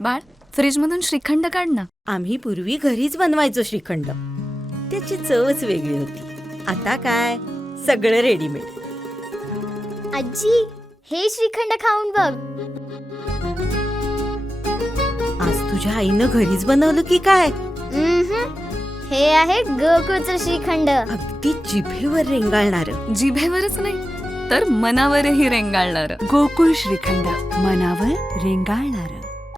बाळ, फ्रीजमधून श्रीखंड काढ ना. आम्ही पूर्वी घरीच बनवायचो श्रीखंड. त्याची चवच वेगळी होती. आता काय सगळं रेडीमेड. आजी, हे श्रीखंड खाऊन बघ. आज तुझ्या आईनं घरीच बनवलं की काय? हे आहे गोकुळचं श्रीखंड. अगदी जिभेवर रेंगाळणार. जिभेवरच नाही तर मनावरही रेंगाळणार. गोकुळ श्रीखंड, मनावर रेंगाळणार.